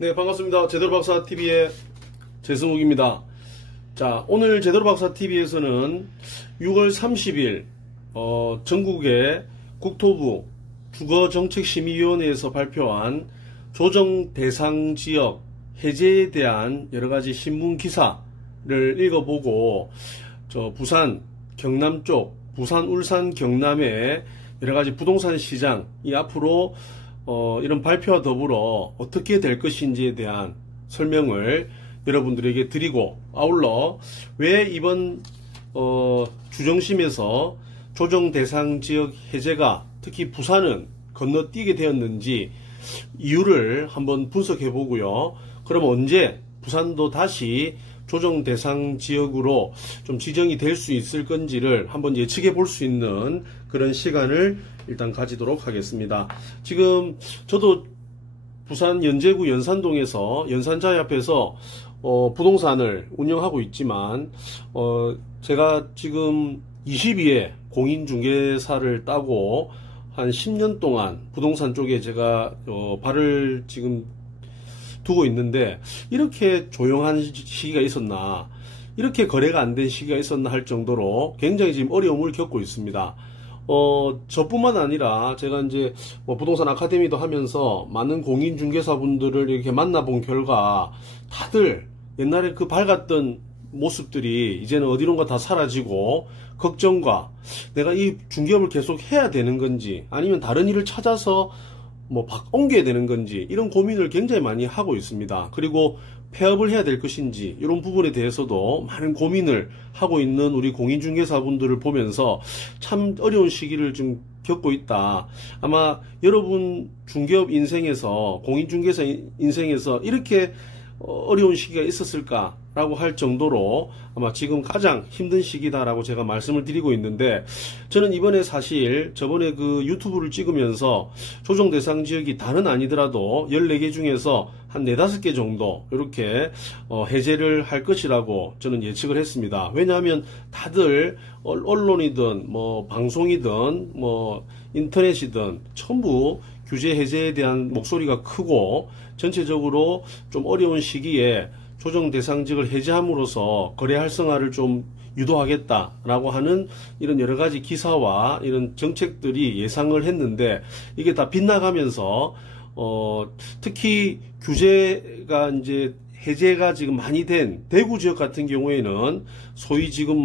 네, 반갑습니다. 제대로박사TV의 재승욱입니다. 자, 오늘 제대로박사TV에서는 6월 30일 전국의 국토부 주거정책심의위원회에서 발표한 조정대상지역 해제에 대한 여러가지 신문기사를 읽어보고 부산, 경남 쪽, 부산, 울산, 경남의 여러가지 부동산 시장이 앞으로 이런 발표와 더불어 어떻게 될 것인지에 대한 설명을 여러분들에게 드리고, 아울러 왜 이번 주정심에서 조정 대상 지역 해제가 특히 부산은 건너뛰게 되었는지 이유를 한번 분석해 보고요. 그럼 언제 부산도 다시 조정 대상 지역으로 좀 지정이 될 수 있을 건지를 한번 예측해 볼 수 있는 그런 시간을 일단 가지도록 하겠습니다. 지금 저도 부산 연제구 연산동에서 연산자회 앞에서 부동산을 운영하고 있지만 제가 지금 22회 공인중개사를 따고 한 10년 동안 부동산 쪽에 제가 발을 지금 두고 있는데, 이렇게 조용한 시기가 있었나, 이렇게 거래가 안 된 시기가 있었나 할 정도로 굉장히 지금 어려움을 겪고 있습니다. 저뿐만 아니라 제가 이제 부동산 아카데미도 하면서 많은 공인중개사분들을 이렇게 만나본 결과 다들 옛날에 그 밝았던 모습들이 이제는 어디론가 다 사라지고, 걱정과 내가 이 중개업을 계속 해야 되는 건지 아니면 다른 일을 찾아서 옮겨야 되는 건지 이런 고민을 굉장히 많이 하고 있습니다. 그리고 폐업을 해야 될 것인지 이런 부분에 대해서도 많은 고민을 하고 있는 우리 공인중개사분들을 보면서 참 어려운 시기를 좀 겪고 있다. 아마 여러분 중개업 인생에서, 공인중개사 인생에서 이렇게 어려운 시기가 있었을까라고 할 정도로 아마 지금 가장 힘든 시기다라고 제가 말씀을 드리고 있는데, 저는 이번에 사실 저번에 그 유튜브를 찍으면서 조정 대상 지역이 다는 아니더라도 14개 중에서 한 4, 5개 정도 이렇게 해제를 할 것이라고 저는 예측을 했습니다. 왜냐하면 다들 언론이든 방송이든 인터넷이든 전부 규제 해제에 대한 목소리가 크고, 전체적으로 좀 어려운 시기에 조정 대상 지역을 해제함으로써 거래 활성화를 좀 유도하겠다라고 하는 이런 여러 가지 기사와 이런 정책들이 예상을 했는데, 이게 다 빗나가면서 특히 규제가 이제 해제가 지금 많이 된 대구 지역 같은 경우에는 소위 지금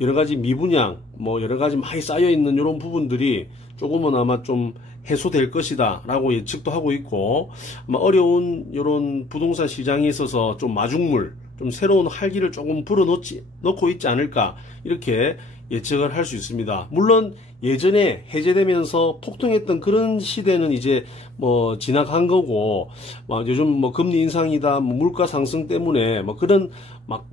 여러 가지 미분양 여러 가지 많이 쌓여 있는 이런 부분들이 조금은 아마 좀 해소될 것이다 라고 예측도 하고 있고, 아마 어려운 이런 부동산 시장에 있어서 좀 마중물, 좀 새로운 활기를 조금 불어넣고 있지 않을까, 이렇게 예측을 할 수 있습니다. 물론 예전에 해제되면서 폭등했던 그런 시대는 이제 지나간 거고, 요즘 금리 인상이다, 물가 상승 때문에 그런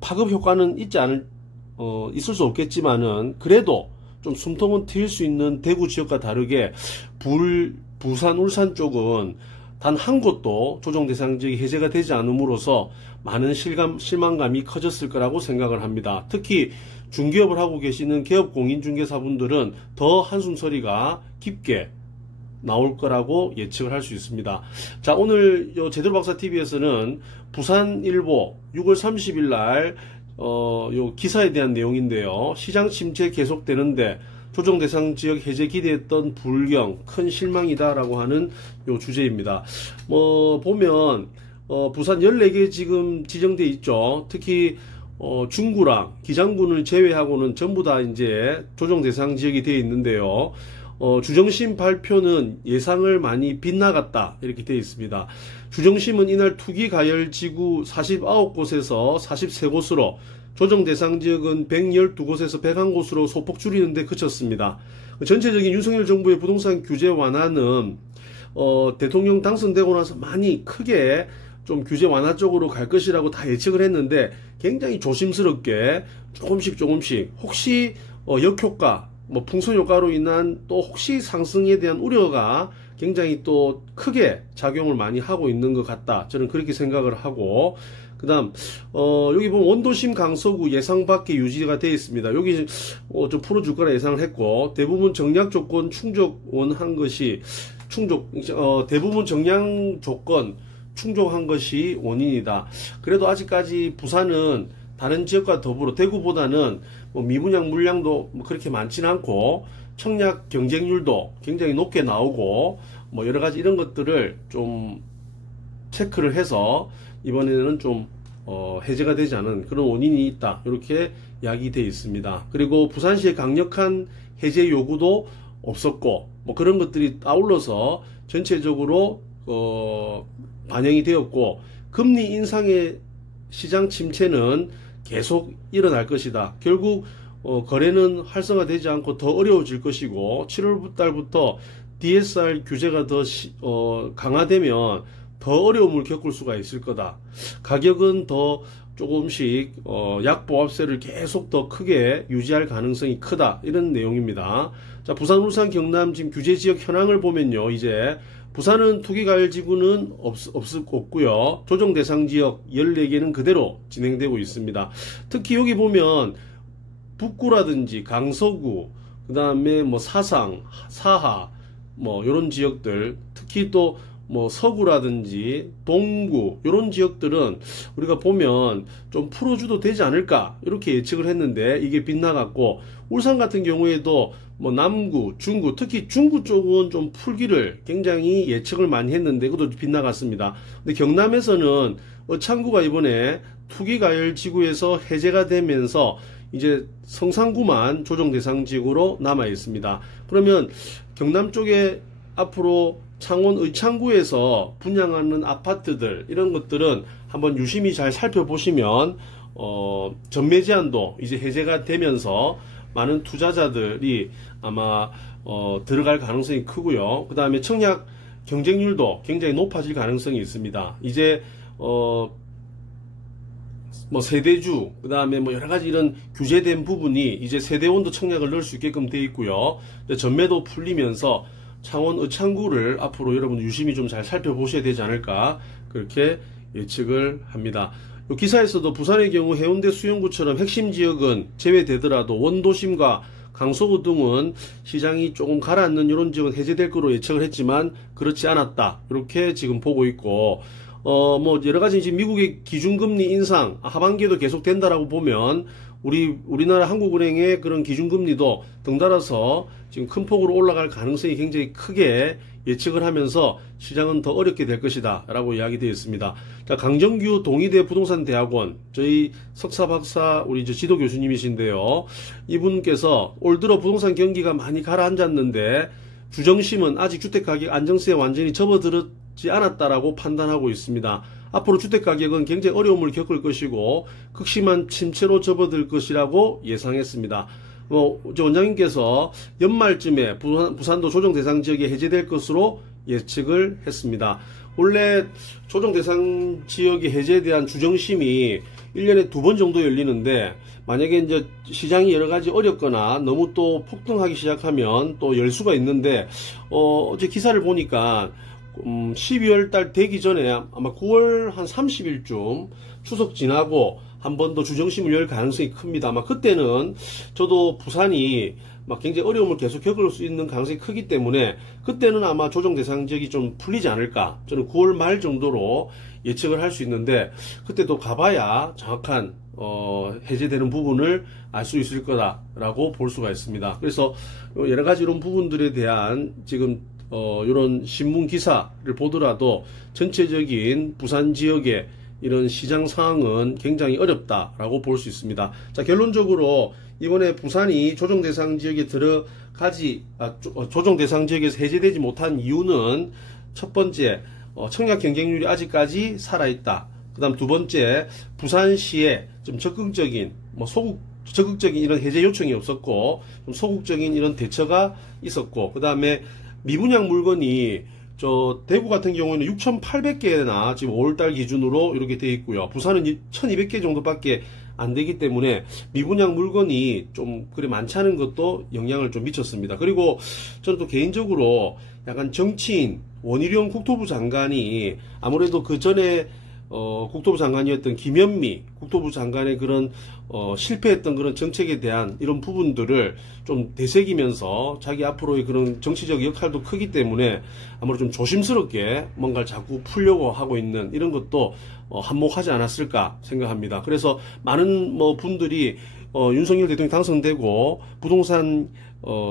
파급 효과는 있을 수 없겠지만은, 그래도 좀 숨통은 트일 수 있는 대구 지역과 다르게 부산, 울산 쪽은 단 한 곳도 조정 대상 지역이 해제가 되지 않음으로써 많은 실망감이 커졌을 거라고 생각을 합니다. 특히 중개업을 하고 계시는 개업 공인중개사분들은 더 한숨 소리가 깊게 나올 거라고 예측을 할 수 있습니다. 자, 오늘 제대로박사TV에서는 부산일보 6월 30일 날 요 기사에 대한 내용인데요. 시장 침체 계속되는데 조정 대상 지역 해제 기대했던 불경, 큰 실망이다라고 하는 요 주제입니다. 보면 부산 14개 지금 지정돼 있죠. 특히 중구랑 기장군을 제외하고는 전부 다 이제 조정 대상 지역이 되어 있는데요. 주정심 발표는 예상을 많이 빗나갔다 이렇게 되어 있습니다. 주정심은 이날 투기가열지구 49곳에서 43곳으로, 조정 대상 지역은 112곳에서 101곳으로 소폭 줄이는 데 그쳤습니다. 전체적인 윤석열 정부의 부동산 규제 완화는 대통령 당선되고 나서 많이 크게 좀 규제 완화 쪽으로 갈 것이라고 다 예측을 했는데, 굉장히 조심스럽게 조금씩 혹시 역효과, 풍선 효과로 인한 또 혹시 상승에 대한 우려가 굉장히 또 크게 작용을 많이 하고 있는 것 같다, 저는 그렇게 생각을 하고, 그 다음 여기 보면 원도심 강서구 예상 밖에 유지가 되어 있습니다. 여기 좀 풀어줄 거라 예상을 했고, 대부분 정량 조건 충족 원한 것이 대부분 정량 조건 충족한 것이 원인이다. 그래도 아직까지 부산은 다른 지역과 더불어 대구보다는 뭐 미분양 물량도 뭐 그렇게 많지는 않고 청약 경쟁률도 굉장히 높게 나오고 뭐 여러 가지 이런 것들을 좀 체크를 해서 이번에는 좀 해제가 되지 않은 그런 원인이 있다. 이렇게 이야기되어 있습니다. 그리고 부산시의 강력한 해제 요구도 없었고 뭐 그런 것들이 아울러서 전체적으로 반영이 되었고 금리 인상의 시장 침체는 계속 일어날 것이다. 결국 거래는 활성화되지 않고 더 어려워질 것이고 7월 달부터 DSR 규제가 더 강화되면 더 어려움을 겪을 수가 있을 거다. 가격은 더 조금씩 약보합세를 계속 더 크게 유지할 가능성이 크다. 이런 내용입니다. 자, 부산, 울산, 경남 지금 규제 지역 현황을 보면요. 이제 부산은 투기과열지구는 없고요. 조정 대상 지역 14개는 그대로 진행되고 있습니다. 특히 여기 보면 북구라든지 강서구, 그 다음에 뭐 사상, 사하, 뭐 이런 지역들, 특히 또 뭐 서구라든지 동구 이런 지역들은 우리가 보면 좀 풀어줘도 되지 않을까 이렇게 예측을 했는데 이게 빗나갔고, 울산 같은 경우에도 뭐 남구, 중구, 특히 중구 쪽은 좀 풀기를 굉장히 예측을 많이 했는데 그것도 빗나갔습니다. 근데 경남에서는 어창구가 이번에 투기과열지구에서 해제가 되면서 이제 성산구만 조정 대상 지구로 남아 있습니다. 그러면 경남 쪽에 앞으로 창원 의창구에서 분양하는 아파트들 이런 것들은 한번 유심히 잘 살펴보시면 전매 제한도 이제 해제가 되면서 많은 투자자들이 아마 들어갈 가능성이 크고요. 그 다음에 청약 경쟁률도 굉장히 높아질 가능성이 있습니다. 이제 뭐 세대주, 그 다음에 뭐 여러가지 이런 규제된 부분이 이제 세대원도 청약을 넣을 수 있게끔 되어 있고요. 전매도 풀리면서 창원 의창구를 앞으로 여러분 유심히 좀 잘 살펴보셔야 되지 않을까 그렇게 예측을 합니다. 이 기사에서도 부산의 경우 해운대 수영구처럼 핵심 지역은 제외되더라도 원도심과 강서구 등은 시장이 조금 가라앉는 이런 지역은 해제될 거로 예측을 했지만 그렇지 않았다. 이렇게 지금 보고 있고 뭐 여러 가지 지금 미국의 기준금리 인상 하반기에도 계속 된다라고 보면 우리나라 한국은행의 그런 기준금리도 덩달아서 지금 큰 폭으로 올라갈 가능성이 굉장히 크게 예측을 하면서 시장은 더 어렵게 될 것이다 라고 이야기되어 있습니다. 자, 강정규 동의대 부동산대학원 저희 석사 박사 우리 지도 교수님이신데요. 이분께서 올 들어 부동산 경기가 많이 가라앉았는데 주정심은 아직 주택가격 안정세에 완전히 접어들지 않았다라고 판단하고 있습니다. 앞으로 주택가격은 굉장히 어려움을 겪을 것이고 극심한 침체로 접어들 것이라고 예상했습니다. 원장님께서 연말쯤에 부산도 조정 대상 지역이 해제될 것으로 예측을 했습니다. 원래 조정 대상 지역이 해제에 대한 주정심이 1년에 2번 정도 열리는데 만약에 이제 시장이 여러 가지 어렵거나 너무 또 폭등하기 시작하면 또 열 수가 있는데 어제 기사를 보니까 12월 달 되기 전에 아마 9월 한 30일쯤 추석 지나고 한 번 더 주정심을 열 가능성이 큽니다. 아마 그때는 저도 부산이 막 굉장히 어려움을 계속 겪을 수 있는 가능성이 크기 때문에 그때는 아마 조정 대상 지역이 좀 풀리지 않을까. 저는 9월 말 정도로 예측을 할 수 있는데 그때도 가봐야 정확한 해제되는 부분을 알 수 있을 거다라고 볼 수가 있습니다. 그래서 여러 가지 이런 부분들에 대한 지금 이런 신문 기사를 보더라도 전체적인 부산 지역의 이런 시장 상황은 굉장히 어렵다라고 볼 수 있습니다. 자, 결론적으로 이번에 부산이 조정 대상 지역에 조정 대상 지역에서 해제되지 못한 이유는 첫 번째, 청약 경쟁률이 아직까지 살아있다. 그 다음 두 번째, 부산시에 좀 적극적인 이런 해제 요청이 없었고, 좀 소극적인 이런 대처가 있었고, 그 다음에 미분양 물건이 대구 같은 경우에는 6,800개나 지금 5월달 기준으로 이렇게 되어 있고요. 부산은 1,200개 정도밖에 안 되기 때문에 미분양 물건이 좀 그리 많지 않은 것도 영향을 좀 미쳤습니다. 그리고 저는 또 개인적으로 약간 정치인 원희룡 국토부 장관이 아무래도 그 전에 국토부 장관이었던 김현미 국토부 장관의 그런 실패했던 그런 정책에 대한 이런 부분들을 좀 되새기면서 자기 앞으로의 그런 정치적 역할도 크기 때문에 아무래도 좀 조심스럽게 뭔가를 자꾸 풀려고 하고 있는 이런 것도 한몫하지 않았을까 생각합니다. 그래서 많은 분들이 윤석열 대통령이 당선되고 부동산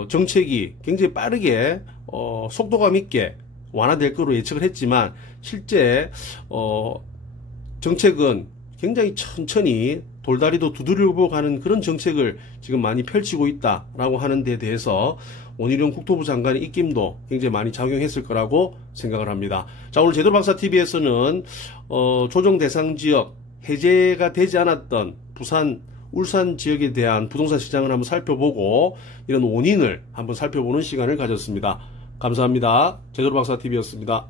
정책이 굉장히 빠르게 속도감 있게 완화될 거로 예측을 했지만 실제 정책은 굉장히 천천히 돌다리도 두드리고 가는 그런 정책을 지금 많이 펼치고 있다라고 하는 데 대해서 원희룡 국토부 장관의 입김도 굉장히 많이 작용했을 거라고 생각을 합니다. 자, 오늘 제도박사TV에서는 조정 대상 지역 해제가 되지 않았던 부산, 울산 지역에 대한 부동산 시장을 한번 살펴보고 이런 원인을 한번 살펴보는 시간을 가졌습니다. 감사합니다. 제도박사TV였습니다.